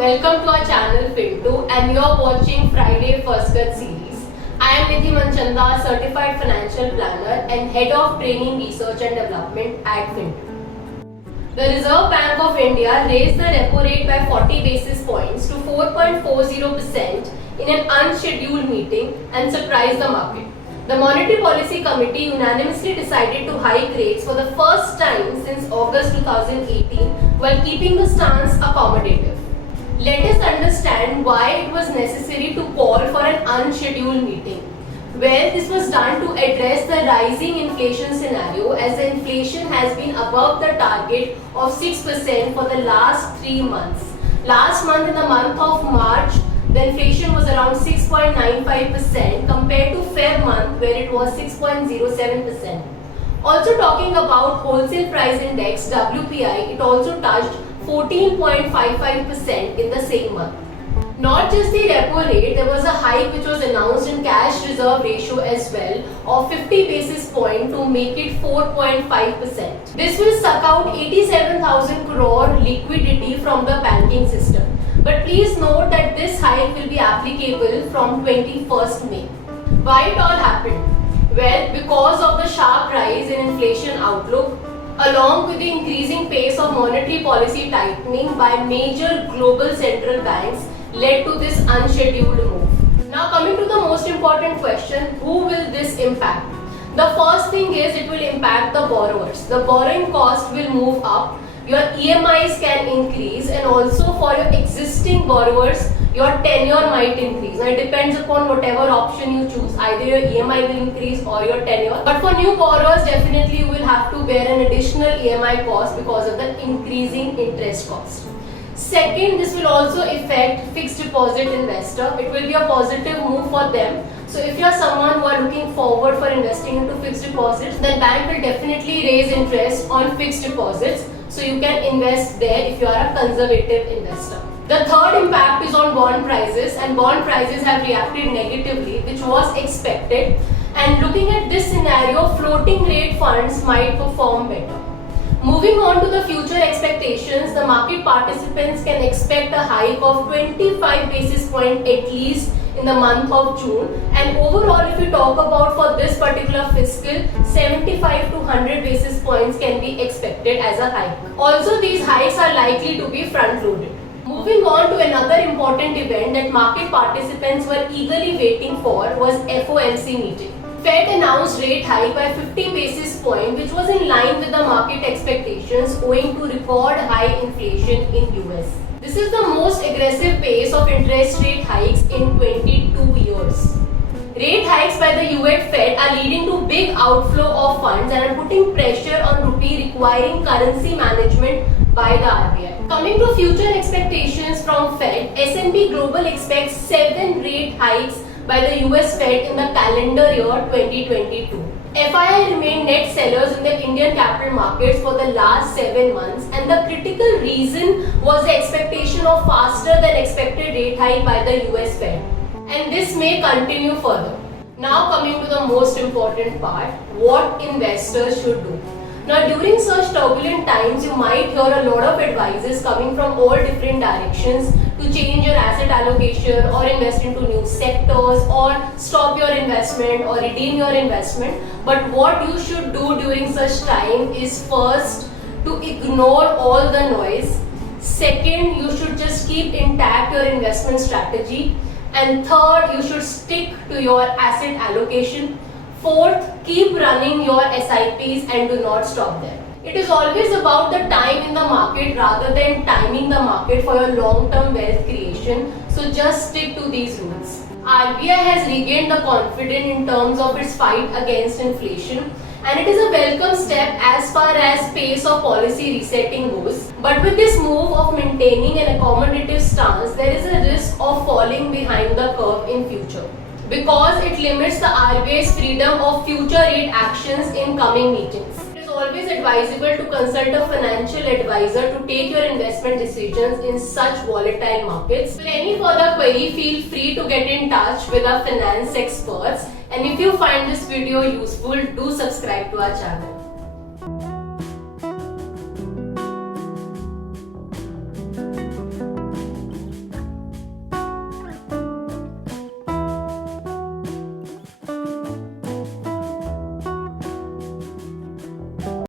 welcome to our channel Finto and you're watching Friday First Cut series. I am Nidhi Manchanda, Certified Financial Planner and Head of Training Research and Development at Finto. The Reserve Bank of India raised the repo rate by 40 basis points to 4.40% in an unscheduled meeting and surprised the market. The Monetary Policy Committee unanimously decided to hike rates for the first time since August 2018 while keeping the stance accommodative. Let us understand why it was necessary to call for an unscheduled meeting. Well, this was done to address the rising inflation scenario as the inflation has been above the target of 6% for the last 3 months. Last month, in the month of March, the inflation was around 6.95% compared to Feb month where it was 6.07%. Also talking about wholesale price index WPI, it also touched 14.55% in the same month. Not just the repo rate, there was a hike which was announced in cash reserve ratio as well of 50 basis point to make it 4.5%. This will suck out 87,000 crore liquidity from the banking system. But please note that this hike will be applicable from 21st May. Why it all happened? Well, because of the sharp rise in inflation outlook, along with the increasing pace of monetary policy tightening by major global central banks, led to this unscheduled move. Now coming to the most important question, who will this impact? The first thing is it will impact the borrowers. The borrowing cost will move up, your EMIs can increase, and also for your existing borrowers, your tenure might increase. Now it depends upon whatever option you choose, either your EMI will increase or your tenure. But for new borrowers, definitely you will have to bear an additional EMI cost because of the increasing interest cost. Second, this will also affect fixed deposit investor. It will be a positive move for them. So if you are someone who are looking forward for investing into fixed deposits, then bank will definitely raise interest on fixed deposits. So you can invest there if you are a conservative investor. The third impact is on bond prices, and bond prices have reacted negatively, which was expected. And looking at this scenario, floating rate funds might perform better. Moving on to the future expectations, the market participants can expect a hike of 25 basis point at least in the month of June, and overall if we talk about for this particular fiscal, 75 to 100 basis points can be expected as a hike. Also, these hikes are likely to be front loaded. Moving on to another important event that market participants were eagerly waiting for was FOMC meeting. Fed announced rate hike by 50 basis point, which was in line with the market expectations owing to record high inflation in US. This is the most aggressive pace of interest rate hikes in 22 years. Rate hikes by the US Fed are leading to big outflow of funds and are putting pressure on rupee, requiring currency management by the RBI. Coming to future expectations from Fed, S&P Global expects 7 rate hikes by the US Fed in the calendar year 2022. FII remained net sellers in the Indian capital markets for the last 7 months, and the critical reason was the expectation of faster than expected rate hike by the US Fed. And this may continue further. Now coming to the most important part, what investors should do. Now during such turbulent times, you might hear a lot of advices coming from all different directions to change your asset allocation or invest into new sectors or stop your investment or redeem your investment. But what you should do during such time is first to ignore all the noise. Second, you should just keep intact your investment strategy. And third, you should stick to your asset allocation. Fourth, keep running your SIPs and do not stop them. It is always about the time in the market rather than timing the market for your long-term wealth creation. So just stick to these rules. RBI has regained the confidence in terms of its fight against inflation, and it is a welcome step as far as pace of policy resetting goes. But with this move of maintaining an accommodative stance, there is a risk of falling behind the curve in future, because it limits the RBI's freedom of future rate actions in coming meetings. It is always advisable to consult a financial advisor to take your investment decisions in such volatile markets. For any further query, feel free to get in touch with our finance experts. And if you find this video useful, do subscribe to our channel.